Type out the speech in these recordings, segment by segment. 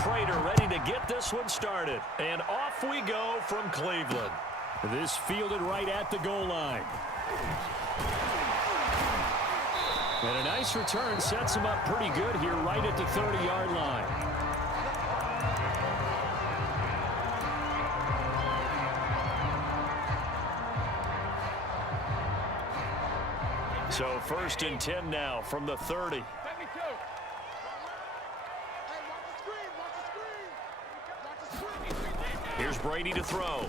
Prater ready to get this one started. And off we go from Cleveland. This fielded right at the goal line. And a nice return sets him up pretty good here right at the 30-yard line. So 1st and 10 now from the 30. Here's Brady to throw.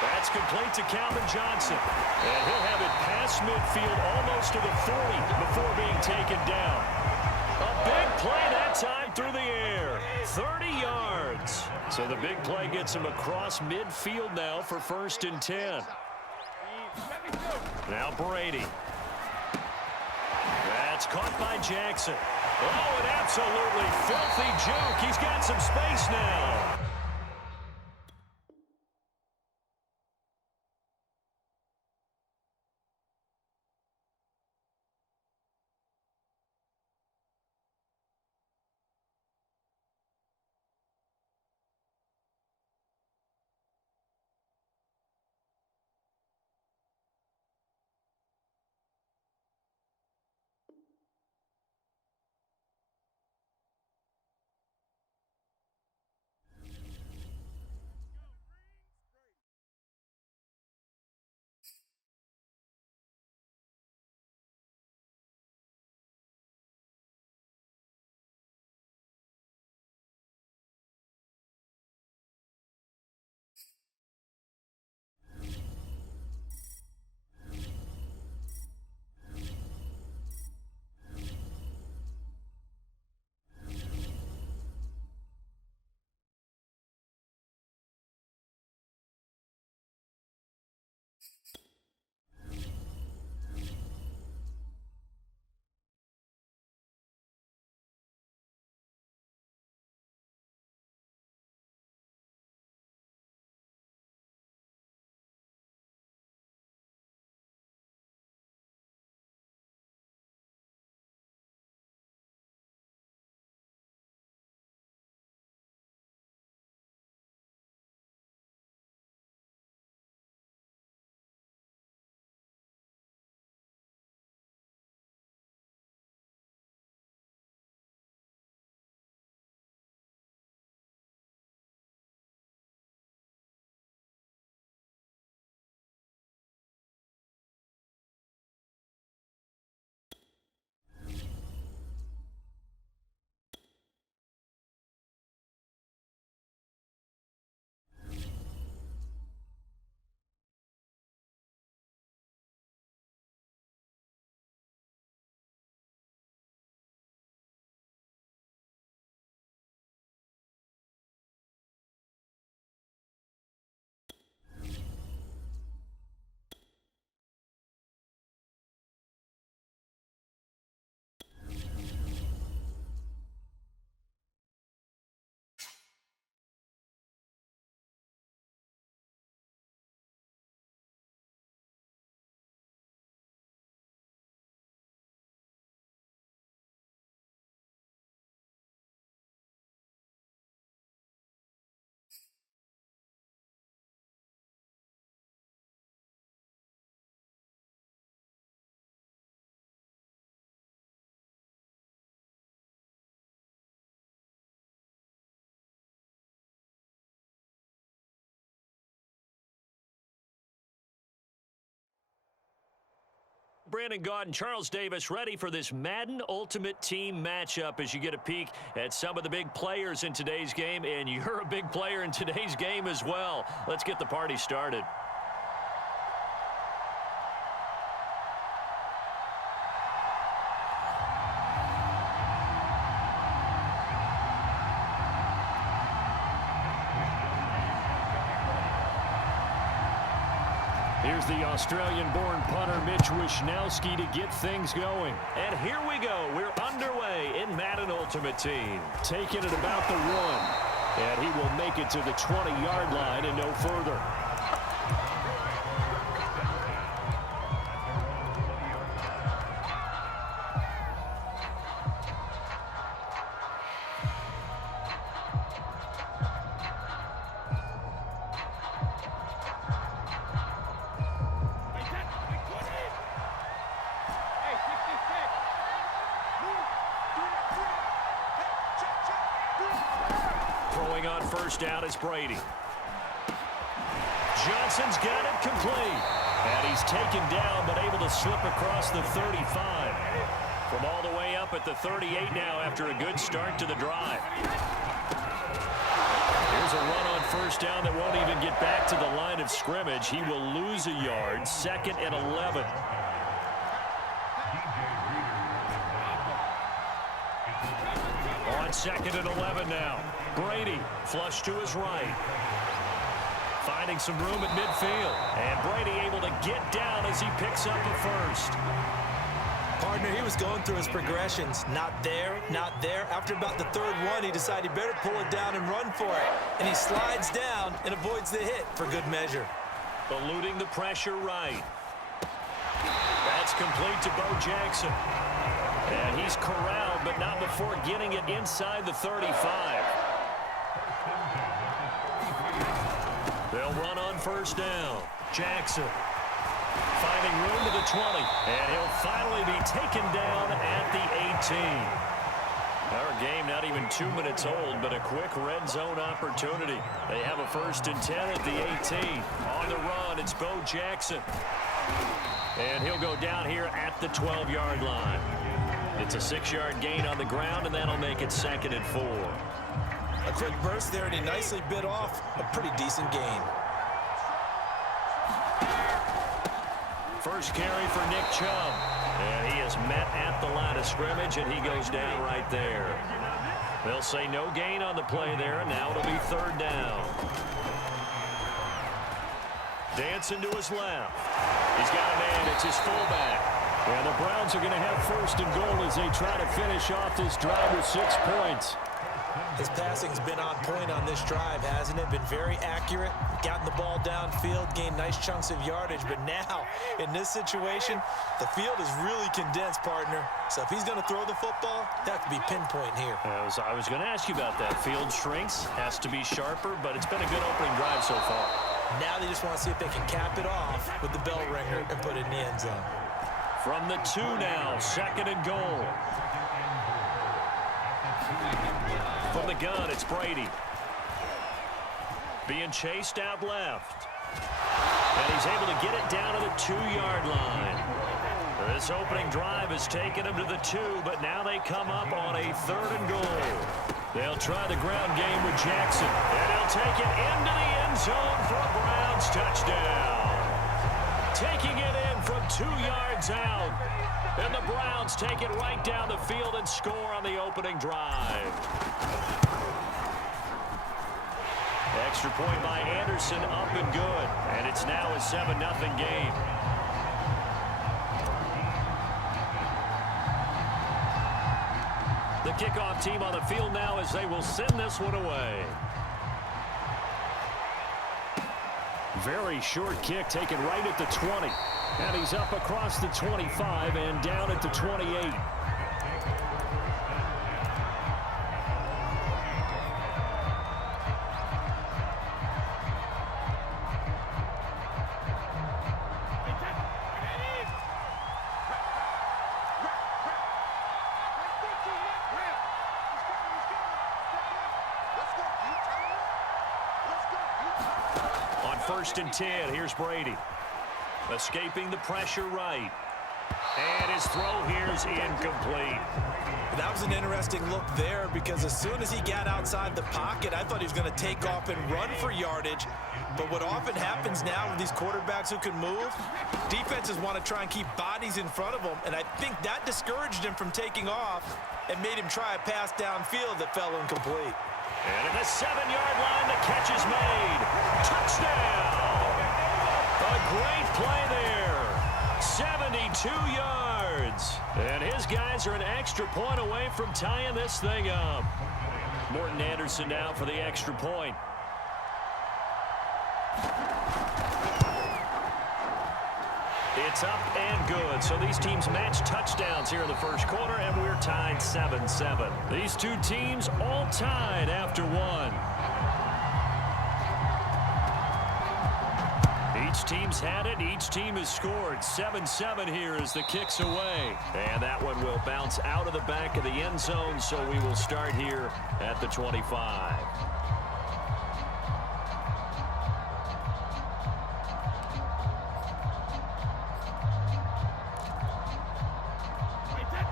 That's complete to Calvin Johnson. And he'll have it past midfield almost to the 40 before being taken down. A big play that time through the air. 30 yards. So the big play gets him across midfield now for 1st and 10. Now Brady. That's caught by Jackson. Oh, an absolutely filthy joke. He's got some space now. Brandon Gaud and Charles Davis ready for this Madden Ultimate Team matchup as you get a peek at some of the big players in today's game, and you're a big player in today's game as well. Let's get the party started. Here's the Australian-born punter Mitch Wishnowsky to get things going. And here we go. We're underway in Madden Ultimate Team. Taking it about the 1. And he will make it to the 20-yard line and no further. Throwing on first down is Brady. Johnson's got it complete. And he's taken down, but able to slip across the 35. From all the way up at the 38 now after a good start to the drive. Here's a run on first down that won't even get back to the line of scrimmage. He will lose a yard. 2nd and 11. On 2nd and 11 now. Brady flush to his right. Finding some room at midfield. And Brady able to get down as he picks up a first. Partner, he was going through his progressions. Not there, not there. After about the 3rd one, he decided he better pull it down and run for it. And he slides down and avoids the hit for good measure. Eluding the pressure right. That's complete to Bo Jackson. And he's corralled, but not before getting it inside the 35. They'll run on first down. Jackson finding room to the 20. And he'll finally be taken down at the 18. Our game not even 2 minutes old, but a quick red zone opportunity. They have a 1st and 10 at the 18. On the run, it's Bo Jackson. And he'll go down here at the 12-yard line. It's a 6-yard gain on the ground, and that'll make it 2nd and 4. A quick burst there, and he nicely bit off a pretty decent gain. First carry for Nick Chubb. And he is met at the line of scrimmage, and he goes down right there. They'll say no gain on the play there, and now it'll be 3rd down. Dancing to his left. He's got a man. It's his fullback. And the Browns are going to have 1st and goal as they try to finish off this drive with 6 points. His passing's been on point on this drive, hasn't it? Been very accurate, gotten the ball downfield, gained nice chunks of yardage. But now, in this situation, the field is really condensed, partner. So if he's going to throw the football, that could be pinpoint here. I was going to ask you about that. Field shrinks, has to be sharper, but it's been a good opening drive so far. Now they just want to see if they can cap it off with the bell ringer and put it in the end zone. From the 2 now, 2nd and goal. From the gun, it's Brady. Being chased out left. And he's able to get it down to the 2-yard line. This opening drive has taken him to the 2, but now they come up on a 3rd and goal. They'll try the ground game with Jackson. And he'll take it into the end zone for a Browns touchdown. Taking it in from 2 yards out. And the Browns take it right down the field and score on the opening drive. Extra point by Anderson, up and good. And it's now a 7-0 game. The kickoff team on the field now as they will send this one away. Very short kick taken right at the 20. And he's up across the 25 and down at the 28. On 1st and 10, here's Brady. Escaping the pressure right. And his throw here's incomplete. That was an interesting look there because as soon as he got outside the pocket, I thought he was going to take off and run for yardage. But what often happens now with these quarterbacks who can move, defenses want to try and keep bodies in front of them. And I think that discouraged him from taking off and made him try a pass downfield that fell incomplete. And at the 7-yard line, the catch is made. Touchdown! A great play there. 72 yards. And his guys are an extra point away from tying this thing up. Morton Anderson now for the extra point. It's up and good. So these teams match touchdowns here in the first quarter, and we're tied 7-7. These two teams all tied after one. Each team's had it. Each team has scored. 7-7 here as the kick's away. And that one will bounce out of the back of the end zone, so we will start here at the 25.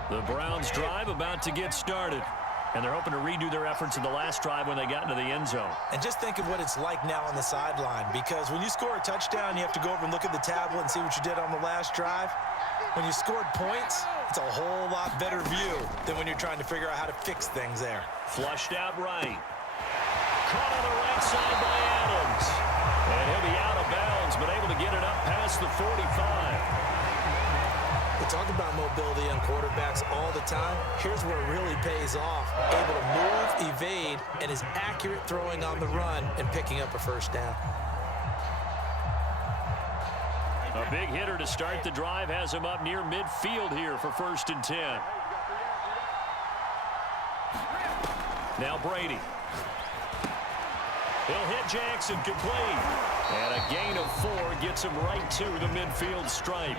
The Browns drive about to get started. And they're hoping to redo their efforts in the last drive when they got into the end zone. And just think of what it's like now on the sideline, because when you score a touchdown, you have to go over and look at the tablet and see what you did on the last drive. When you scored points, it's a whole lot better view than when you're trying to figure out how to fix things there. Flushed out right. Caught on the right side by Adams. And he'll be out of bounds, but able to get it up past the 45. We talk about mobility on quarterbacks all the time. Here's where it really pays off. Able to move, evade, and is accurate throwing on the run and picking up a first down. A big hitter to start the drive has him up near midfield here for 1st and 10. Now Brady. He'll hit Jackson complete. And a gain of 4 gets him right to the midfield stripe.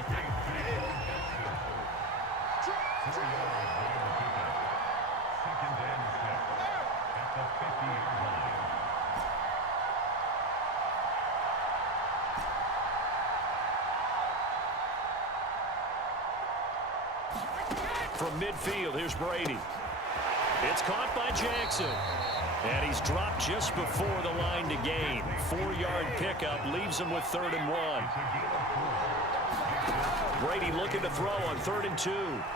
From midfield, here's Brady. It's caught by Jackson. And he's dropped just before the line to gain. 4-yard pickup leaves him with 3rd and 1. Brady looking to throw on 3rd and 2.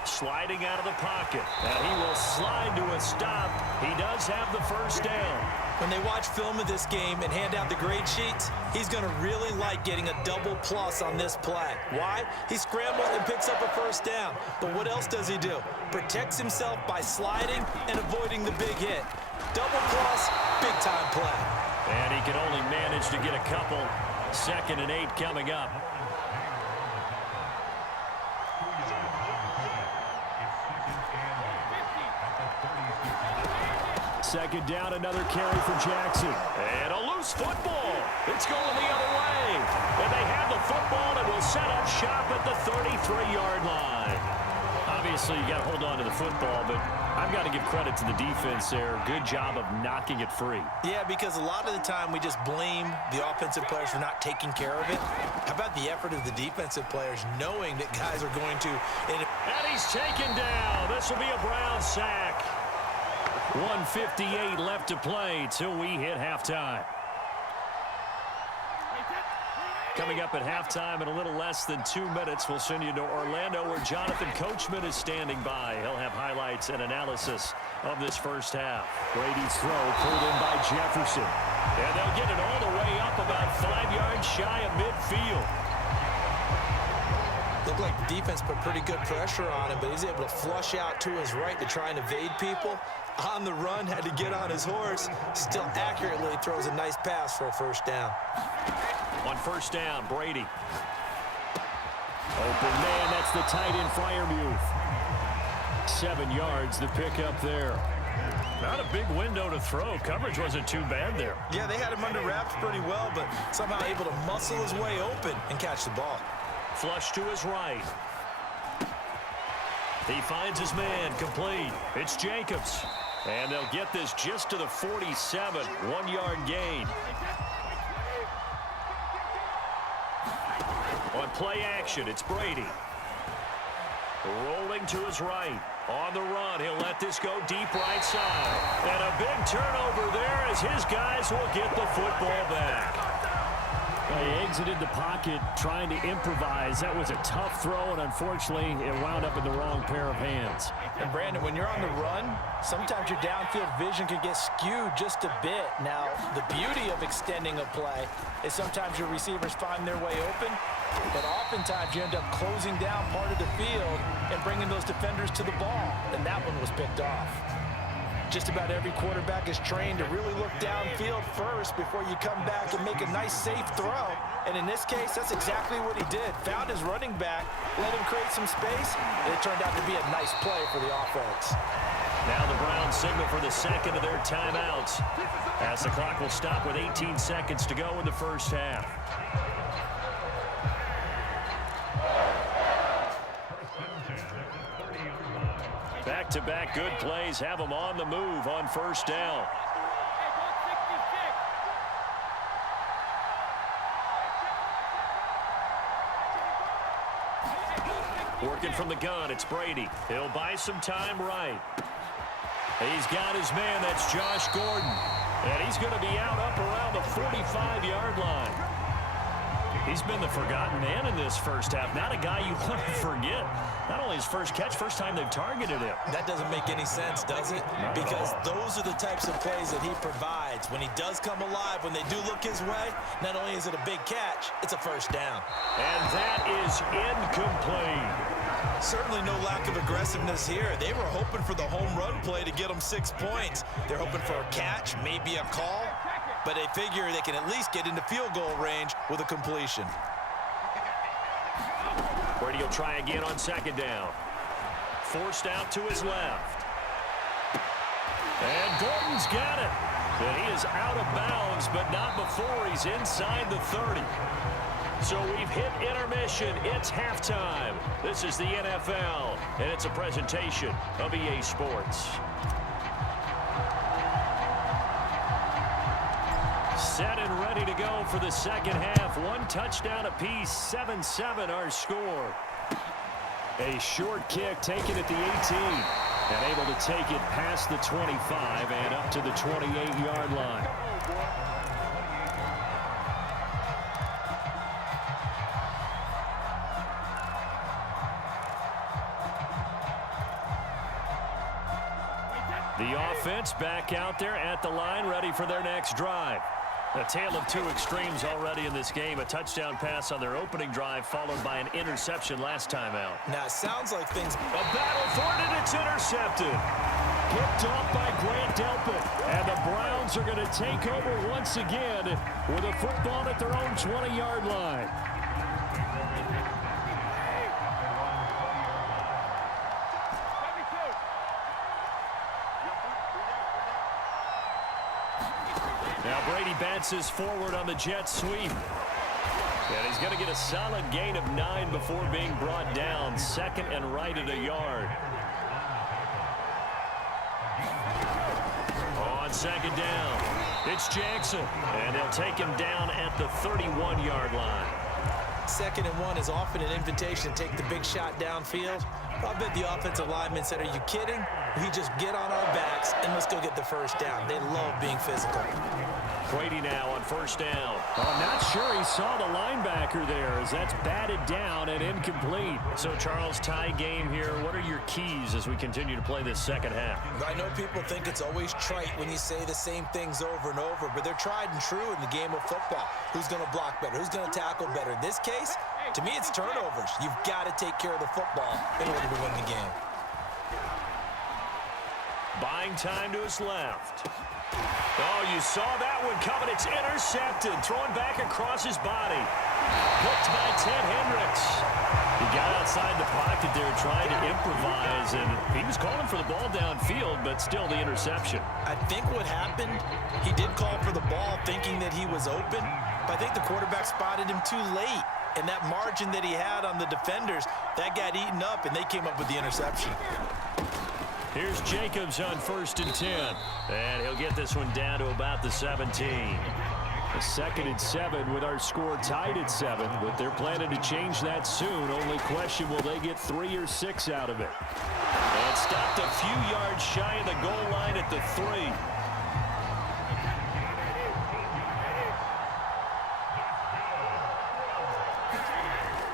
Sliding out of the pocket. And he will slide to a stop. He does have the first down. When they watch film of this game and hand out the grade sheets, he's going to really like getting a double plus on this play. Why? He scrambles and picks up a first down. But what else does he do? Protects himself by sliding and avoiding the big hit. Double plus, big time play. And he can only manage to get a couple. 2nd and 8 coming up. Second down, another carry for Jackson. And a loose football. It's going the other way. And they have the football and will set up shop at the 33-yard line. Obviously, you got to hold on to the football, but I've got to give credit to the defense there. Good job of knocking it free. Yeah, because a lot of the time we just blame the offensive players for not taking care of it. How about the effort of the defensive players knowing that guys are going to... And he's taken down. This will be a Brown sack. 1:58 left to play till we hit halftime. Coming up at halftime in a little less than 2 minutes, we'll send you to Orlando where Jonathan Coachman is standing by. He'll have highlights and analysis of this first half. Brady's throw pulled in by Jefferson. And they'll get it all the way up about 5 yards shy of midfield. Looked like the defense put pretty good pressure on him, but he's able to flush out to his right to try and evade people. On the run, had to get on his horse. Still accurately throws a nice pass for a first down. On first down, Brady. Open man, that's the tight end Freiermuth. 7 yards, the pickup there. Not a big window to throw. Coverage wasn't too bad there. Yeah, they had him under wraps pretty well, but somehow able to muscle his way open and catch the ball. Flush to his right. He finds his man, complete. It's Jacobs. And they'll get this just to the 47, 1-yard gain. On play action, it's Brady. Rolling to his right. On the run, he'll let this go deep right side. And a big turnover there as his guys will get the football back. He exited the pocket trying to improvise. That was a tough throw, and unfortunately, it wound up in the wrong pair of hands. And Brandon, when you're on the run, sometimes your downfield vision can get skewed just a bit. Now, the beauty of extending a play is sometimes your receivers find their way open, but oftentimes you end up closing down part of the field and bringing those defenders to the ball, and that one was picked off. Just about every quarterback is trained to really look downfield first before you come back and make a nice, safe throw. And in this case, that's exactly what he did. Found his running back, let him create some space, and it turned out to be a nice play for the offense. Now the Browns signal for the second of their timeouts as the clock will stop with 18 seconds to go in the first half. Good plays have them on the move on first down. Working from the gun, it's Brady. He'll buy some time right. He's got his man, that's Josh Gordon. And he's going to be out up around the 45-yard line. He's been the forgotten man in this first half. Not a guy you want to forget. Not only his first catch, first time they've targeted him. That doesn't make any sense, does it? Because those are the types of plays that he provides. When he does come alive, when they do look his way, not only is it a big catch, it's a first down. And that is incomplete. Certainly no lack of aggressiveness here. They were hoping for the home run play to get them 6 points. They're hoping for a catch, maybe a call, but they figure they can at least get into field goal range with a completion. Brady will try again on second down. Forced out to his left. And Gordon's got it. And he is out of bounds, but not before he's inside the 30. So we've hit intermission. It's halftime. This is the NFL, and it's a presentation of EA Sports. Set and ready to go for the second half. One touchdown apiece, 7-7 our score. A short kick taken at the 18. And able to take it past the 25 and up to the 28-yard line. The offense back out there at the line, ready for their next drive. A tale of two extremes already in this game. A touchdown pass on their opening drive, followed by an interception last time out. Now, it sounds like things... A battle for it, and it's intercepted. Picked off by Grant Delpit. And the Browns are going to take over once again with a football at their own 20-yard line. Now Brady bounces forward on the jet sweep. And he's going to get a solid gain of 9 before being brought down. Second and right at a yard. On second down, it's Jackson. And they'll take him down at the 31-yard line. Second and 1 is often an invitation to take the big shot downfield. I bet the offensive lineman said, are you kidding? We just get on our backs and let's go get the first down. They love being physical. Brady now on first down. I'm not sure he saw the linebacker there as that's batted down and incomplete. So, Charles, tie game here. What are your keys as we continue to play this second half? I know people think it's always trite when you say the same things over and over, but they're tried and true in the game of football. Who's going to block better? Who's going to tackle better? In this case, to me, it's turnovers. You've got to take care of the football in order to win the game. Buying time to his left. Oh, you saw that one coming. It's intercepted. Thrown back across his body. Hooked by Ted Hendricks. He got outside the pocket there trying to improvise, and he was calling for the ball downfield, but still the interception. I think what happened, he did call for the ball thinking that he was open, but I think the quarterback spotted him too late. And that margin that he had on the defenders, that got eaten up, and they came up with the interception. Here's Jacobs on 1st and 10. And he'll get this one down to about the 17. A 2nd and 7 with our score tied at 7. But they're planning to change that soon. Only question, will they get 3 or 6 out of it? And stopped a few yards shy of the goal line at the 3.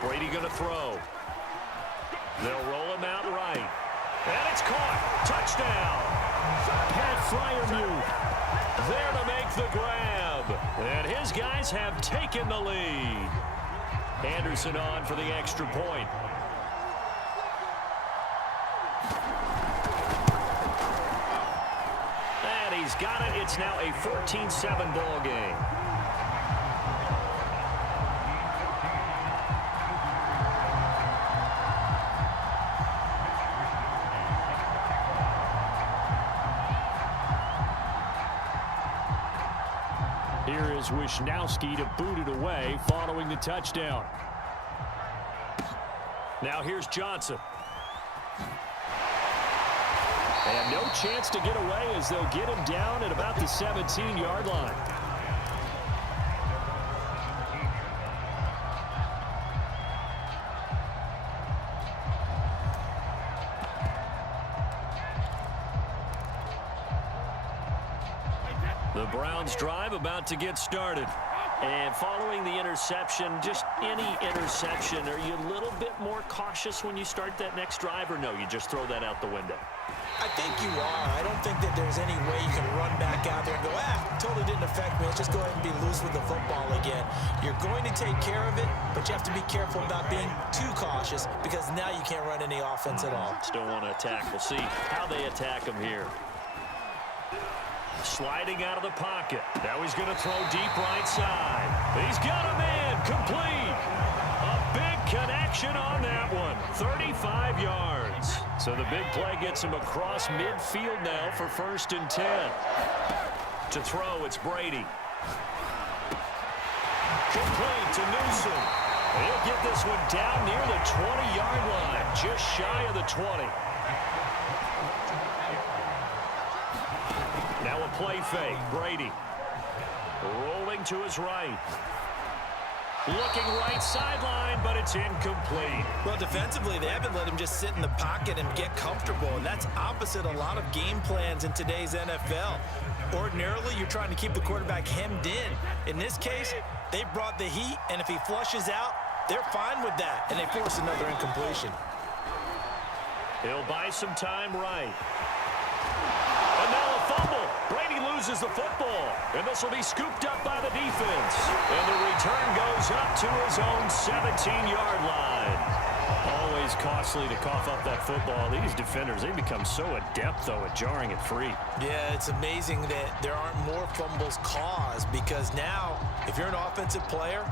Brady going to throw. They'll roll him out right. And it's caught. Touchdown. Pat Freiermuth there to make the grab. And his guys have taken the lead. Anderson on for the extra point. And he's got it. It's now a 14-7 ball game. Here is Wisnowski to boot it away following the touchdown. Now here's Johnson. And no chance to get away as they'll get him down at about the 17-yard line. The Browns drive about to get started. And following the interception, just any interception, are you a little bit more cautious when you start that next drive, or no, you just throw that out the window? I think you are. I don't think that there's any way you can run back out there and go, totally didn't affect me. Let's just go ahead and be loose with the football again. You're going to take care of it, but you have to be careful about being too cautious because now you can't run any offense at all. Still want to attack. We'll see how they attack him here. Sliding out of the pocket. Now he's going to throw deep right side. He's got him in. Complete. A big connection on that one. 35 yards. So the big play gets him across midfield now for 1st and 10. To throw, it's Brady. Complete to Newsom. He'll get this one down near the 20-yard line. Just shy of the 20. Now a play fake. Brady rolling to his right. Looking right sideline, but it's incomplete. Well, defensively, they haven't let him just sit in the pocket and get comfortable, and that's opposite a lot of game plans in today's NFL. Ordinarily, you're trying to keep the quarterback hemmed in. In this case, they brought the heat, and if he flushes out, they're fine with that, and they force another incompletion. He'll buy some time right. And now a fumble. Brady loses the football, and this will be scooped up by the defense. And the return goes up to his own 17-yard line. Always costly to cough up that football. These defenders, they become so adept, though, at jarring it free. Yeah, it's amazing that there aren't more fumbles caused because now, if you're an offensive player,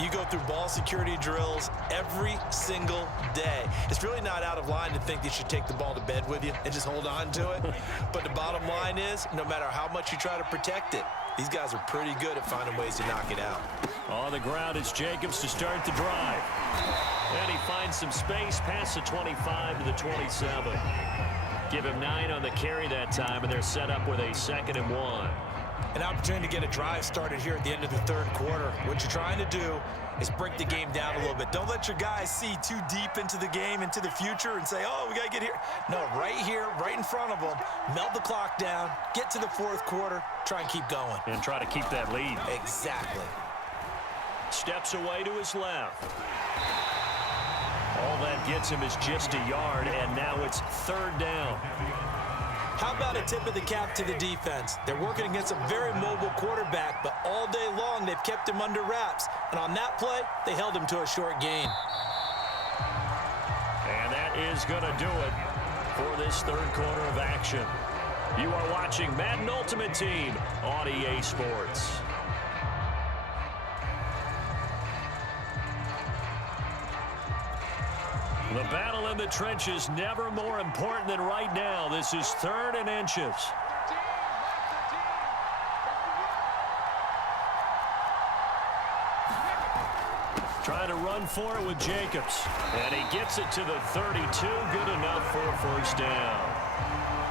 you go through ball security drills every single day. It's really not out of line to think that you should take the ball to bed with you and just hold on to it. But the bottom line is, no matter how much you try to protect it, these guys are pretty good at finding ways to knock it out. On the ground, it's Jacobs to start the drive. And he finds some space past the 25 to the 27. Give him 9 on the carry that time, and they're set up with a 2nd and 1. An opportunity to get a drive started here at the end of the 3rd quarter. What you're trying to do is break the game down a little bit. Don't let your guys see too deep into the game, into the future, and say, oh, we got to get here. No, right here, right in front of them, melt the clock down, get to the 4th quarter, try and keep going. And try to keep that lead. Exactly. Steps away to his left. All that gets him is just a yard, and now it's 3rd down. How about a tip of the cap to the defense? They're working against a very mobile quarterback, but all day long they've kept him under wraps. And on that play, they held him to a short gain. And that is going to do it for this 3rd quarter of action. You are watching Madden Ultimate Team on EA Sports. The battle in the trenches never more important than right now. This is 3rd and inches. Trying to run for it with Jacobs. And he gets it to the 32. Good enough for a 1st down.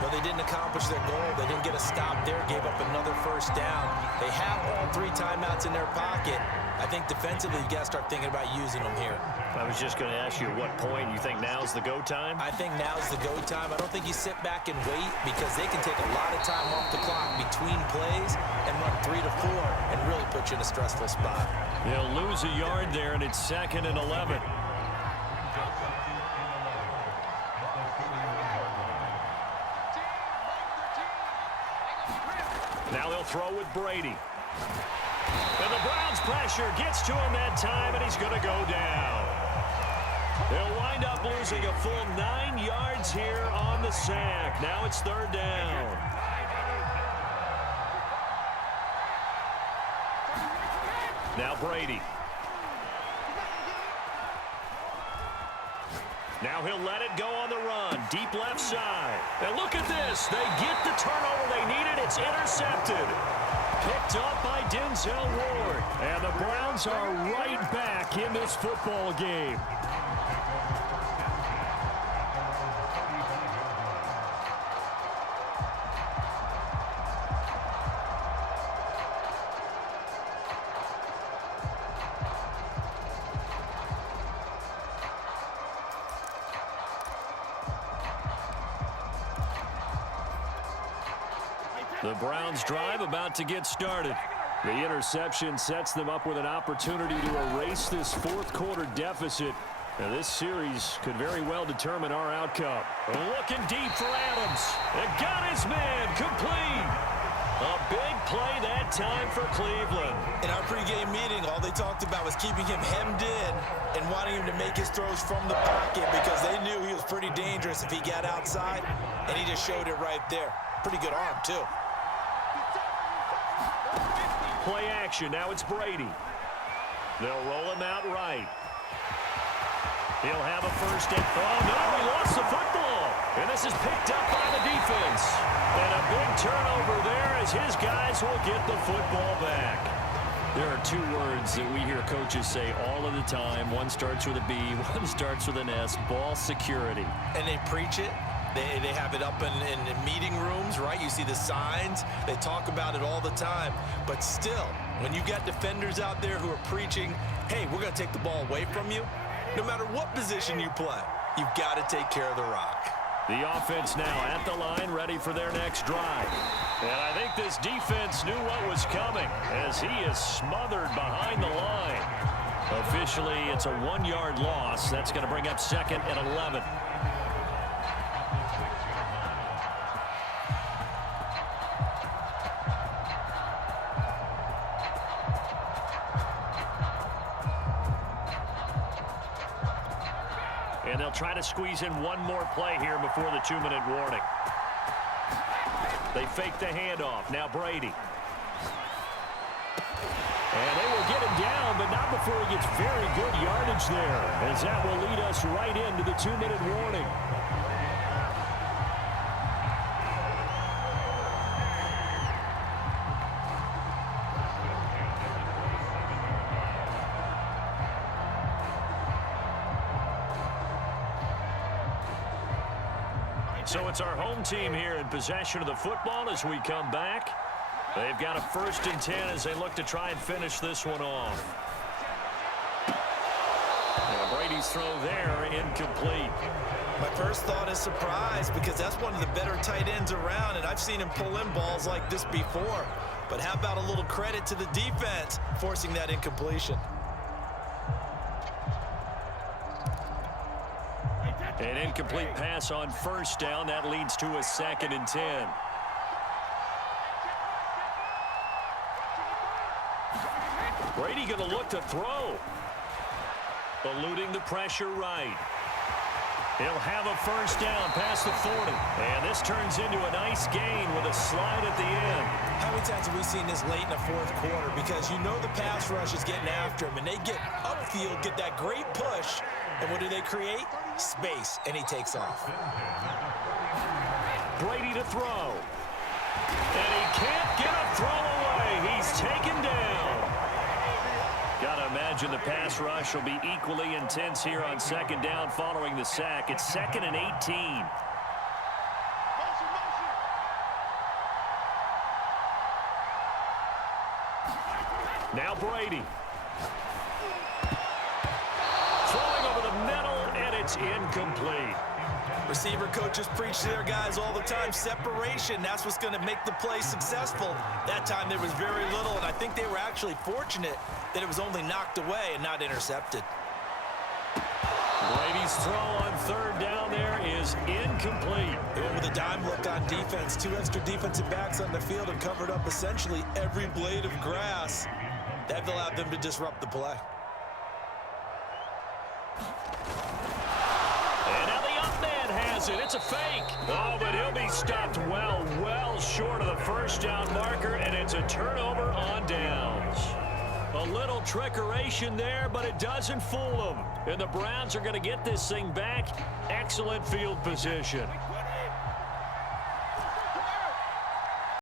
Well, they didn't accomplish their goal. They didn't get a stop there, gave up another 1st down. They have all 3 timeouts in their pocket. I think defensively, you got to start thinking about using them here. I was just going to ask you at what point you think now's the go time? I think now's the go time. I don't think you sit back and wait because they can take a lot of time off the clock between plays and run 3 to 4 and really put you in a stressful spot. They'll lose a yard there, and it's 2nd and 11. Now they'll throw with Brady. And the Browns pressure gets to him that time, and he's going to go down. They'll wind up losing a full 9 yards here on the sack. Now it's 3rd down. Now Brady. Now he'll let it go on the run. Deep left side. And look at this. They get the turnover they needed. It's intercepted. Picked up by Denzel Ward. And the Browns are right back in this football game. The Browns drive about to get started. The interception sets them up with an opportunity to erase this fourth quarter deficit. Now, this series could very well determine our outcome. Looking deep for Adams. And got his man complete. A big play that time for Cleveland. In our pregame meeting, all they talked about was keeping him hemmed in and wanting him to make his throws from the pocket because they knew he was pretty dangerous if he got outside, and he just showed it right there. Pretty good arm, too. Play action. Now it's Brady. They'll roll him out right. He'll have a first and... Oh, no, he lost the football. And this is picked up by the defense. And a big turnover there as his guys will get the football back. There are two words that we hear coaches say all of the time. One starts with a B, one starts with an S, ball security. And they preach it. They have it up in meeting rooms, right? You see the signs. They talk about it all the time. But still, when you've got defenders out there who are preaching, hey, we're going to take the ball away from you, no matter what position you play, you've got to take care of the rock. The offense now at the line, ready for their next drive. And I think this defense knew what was coming as he is smothered behind the line. Officially, it's a 1-yard loss. That's going to bring up 2nd and 11. And they'll try to squeeze in one more play here before the 2-minute warning. They fake the handoff. Now Brady. And they will get him down, but not before he gets very good yardage there, as that will lead us right into the 2-minute warning. So it's our home team here in possession of the football as we come back. They've got a 1st and 10 as they look to try and finish this one off. And Brady's throw there, incomplete. My first thought is surprise because that's one of the better tight ends around, and I've seen him pull in balls like this before. But how about a little credit to the defense forcing that incompletion? An incomplete pass on 1st down. That leads to a 2nd and 10. Brady going to look to throw. Eluding the pressure right. He'll have a 1st down past the 40. And this turns into a nice gain with a slide at the end. How many times have we seen this late in the 4th quarter? Because you know the pass rush is getting after him, and they get upfield, get that great push, and what do they create? Space, and he takes off. Brady to throw. And he can't get a throw away. He's taken down. Got to imagine the pass rush will be equally intense here on 2nd down following the sack. It's 2nd and 18. Now Brady. Throwing over the middle, and it's incomplete. Receiver coaches preach to their guys all the time. Separation, that's what's going to make the play successful. That time there was very little, and I think they were actually fortunate that it was only knocked away and not intercepted. Brady's throw on 3rd down there is incomplete. They went with a dime look on defense. 2 extra defensive backs on the field and covered up essentially every blade of grass. That allowed them to disrupt the play. And now the up man has it. It's a fake. Oh, but he'll be stopped well short of the 1st down marker, and it's a turnover on downs. A little trickeration there, but it doesn't fool them. And the Browns are going to get this thing back. Excellent field position.